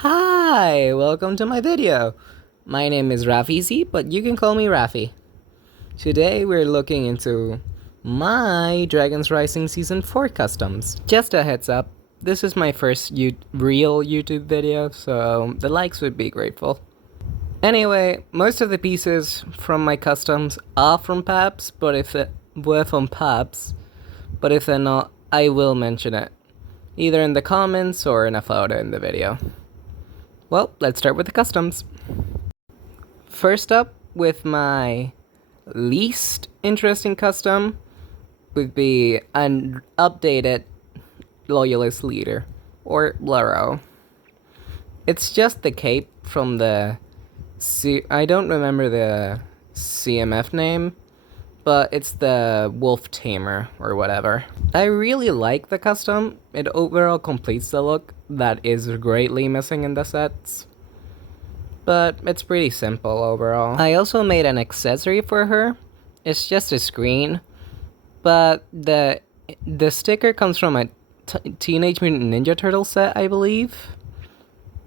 Hi, welcome to my video. My name is Rafi Z, but you can call me Rafi. Today we're looking into my Dragons Rising Season 4 customs. Just a heads up, this is my first real YouTube video, so the likes would be grateful. Anyway, most of the pieces from my customs are from Pabs, but if they were from Pabs, but if they're not, I will mention it, either in the comments or in a photo in the video. Well, let's start with the customs. First up, with my least interesting custom, would be an updated Loyalist leader, or Bluro. It's just the cape from the I don't remember the CMF name, but it's the Wolf Tamer or whatever. I really like the custom. It overall completes the look that is greatly missing in the sets, but it's pretty simple overall. I also made an accessory for her. It's just a screen, but the sticker comes from a Teenage Mutant Ninja Turtle set, I believe.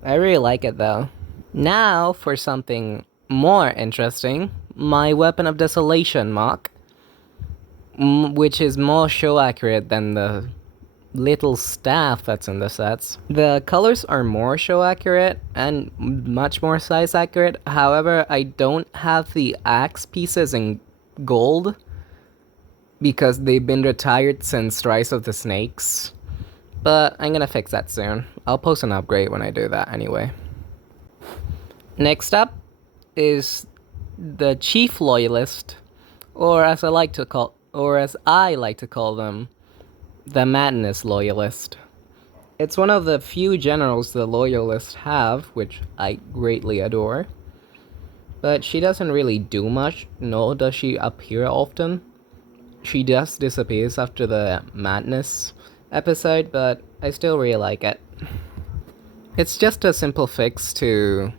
I really like it though. Now for something more interesting, my Weapon of Desolation mock, which is more show accurate than the little staff that's in the sets. The colors are more show accurate and much more size accurate. However, I don't have the axe pieces in gold because they've been retired since Rise of the Snakes. But I'm gonna fix that soon. I'll post an upgrade when I do that anyway. Next up is the Chief Loyalist, or as I like to call them, the Madness Loyalist. It's one of the few generals the Loyalists have, which I greatly adore. But she doesn't really do much, nor does she appear often. She just disappears after the Madness episode, but I still really like it. It's just a simple fix to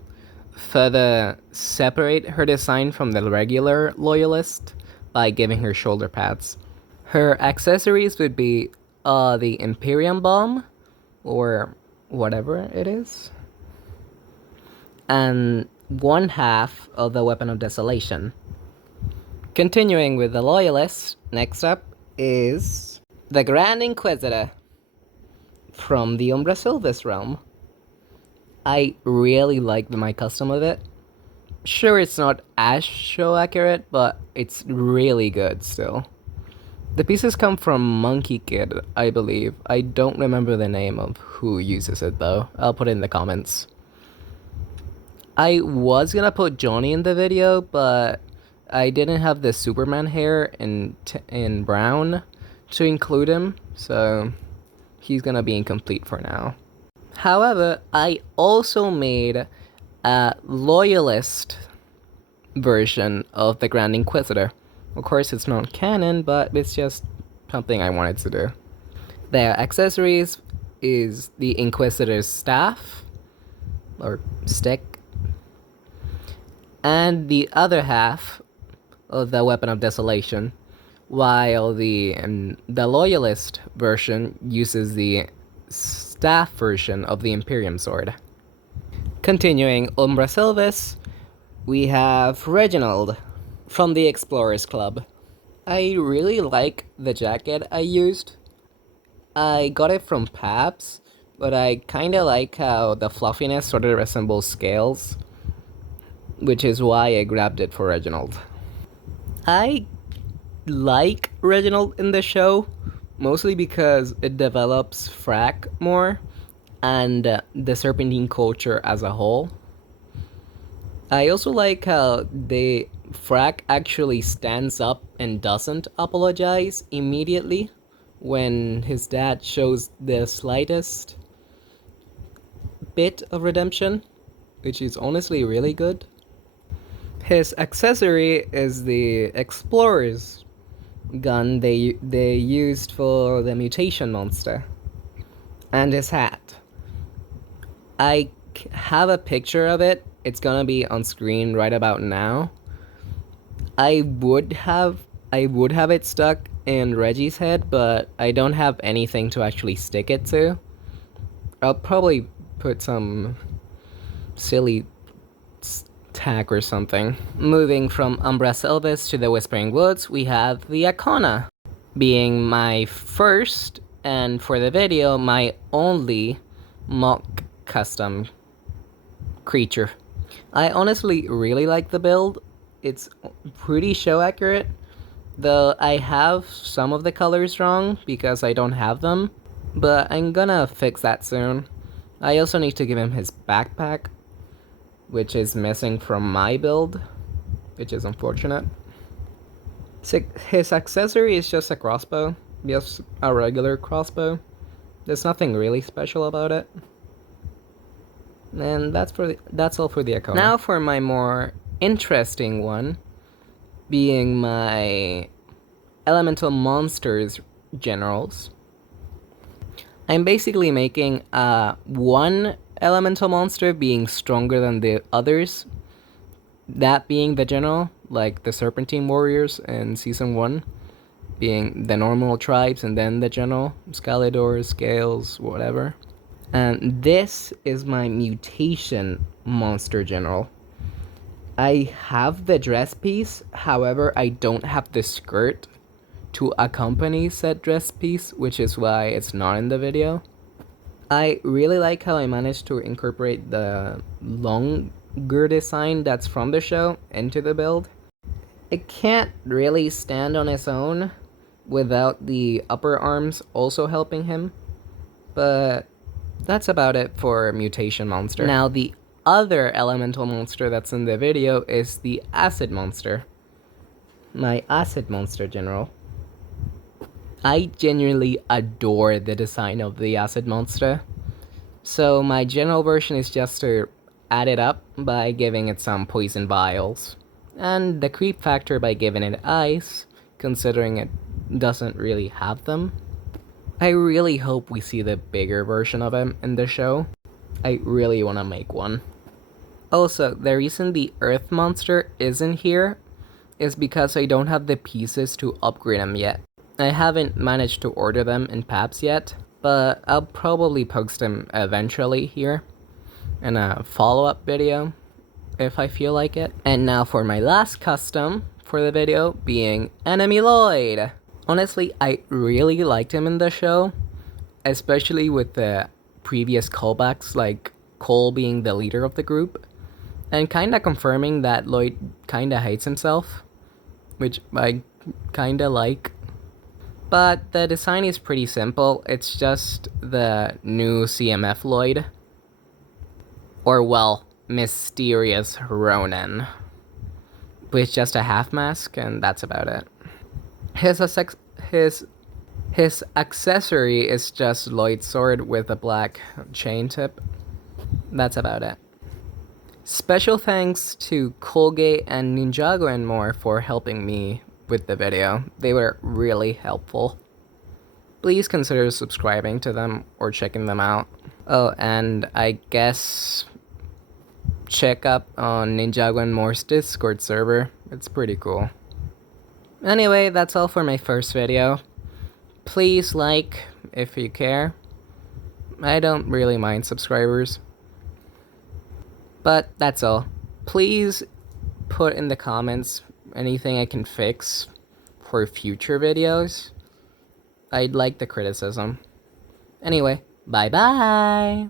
further separate her design from the regular Loyalist by giving her shoulder pads. Her accessories would be the Imperium Bomb, or whatever it is, and one half of the Weapon of Desolation. Continuing with the Loyalist, next up is the Grand Inquisitor from the Umbra Sylvis realm. I really like my custom of it. Sure, it's not as show accurate, but it's really good still. The pieces come from Monkey Kid, I believe. I don't remember the name of who uses it though. I'll put it in the comments. I was gonna put Johnny in the video, but I didn't have the Superman hair in brown to include him, so he's gonna be incomplete for now. However, I also made a Loyalist version of the Grand Inquisitor. Of course, it's not canon, but it's just something I wanted to do. Their accessories is the Inquisitor's staff, or stick, and the other half of the Weapon of Desolation, while the Loyalist version uses the staff version of the Imperium Sword. Continuing Umbra Sylvis, we have Reginald from the Explorers Club. I really like the jacket I used. I got it from Pabs, but I kinda like how the fluffiness sort of resembles scales, which is why I grabbed it for Reginald. I like Reginald in the show, mostly because it develops Frack more and the Serpentine culture as a whole. I also like how Frack actually stands up and doesn't apologize immediately when his dad shows the slightest bit of redemption, which is honestly really good. His accessory is the Explorer's gun they used for the mutation monster, and his hat. I have a picture of it. It's gonna be on screen right about now. I would have it stuck in Reggie's head, but I don't have anything to actually stick it to. I'll probably put some silly tag or something. Moving from Umbra Sylvis to the Whispering Woods, we have the Akona, being my first, and for the video, my only mock custom creature. I honestly really like the build. It's pretty show accurate, though I have some of the colors wrong because I don't have them, but I'm gonna fix that soon. I also need to give him his backpack, which is missing from my build, which is unfortunate. His accessory is just a crossbow, just a regular crossbow. There's nothing really special about it. And that's all for the Akona. Now for my more interesting one, being my elemental monsters generals. I'm basically making one elemental monster being stronger than the others. That being the general, like the Serpentine Warriors in Season 1, being the normal tribes, and then the general, Scalador, Scales, whatever. And this is my mutation monster general. I have the dress piece, however, I don't have the skirt to accompany said dress piece, which is why it's not in the video. I really like how I managed to incorporate the longer design that's from the show into the build. It can't really stand on its own without the upper arms also helping him, but that's about it for Mutation Monster. Now the other elemental monster that's in the video is the Acid Monster. My Acid Monster general. I genuinely adore the design of the Acid Monster. So my general version is just to add it up by giving it some poison vials. And the creep factor by giving it ice, considering it doesn't really have them. I really hope we see the bigger version of him in the show. I really want to make one. Also, the reason the Earth Monster isn't here is because I don't have the pieces to upgrade him yet. I haven't managed to order them in PABS yet, but I'll probably post them eventually here in a follow-up video if I feel like it. And now for my last custom for the video, being Enemy Lloyd. Honestly, I really liked him in the show, especially with the previous callbacks, like Cole being the leader of the group, and kinda confirming that Lloyd kinda hates himself, which I kinda like. But the design is pretty simple. It's just the new CMF Lloyd. Or, well, Mysterious Ronin. With just a half mask, and that's about it. His accessory is just Lloyd's sword with a black chain tip. That's about it. Special thanks to Colgate and Ninjago and more for helping me with the video. They were really helpful. Please consider subscribing to them or checking them out. Oh, and I guess check up on Ninjago and More's Discord server. It's pretty cool. Anyway, that's all for my first video. Please like if you care. I don't really mind subscribers. But that's all. Please put in the comments anything I can fix for future videos. I'd like the criticism. Anyway, bye bye!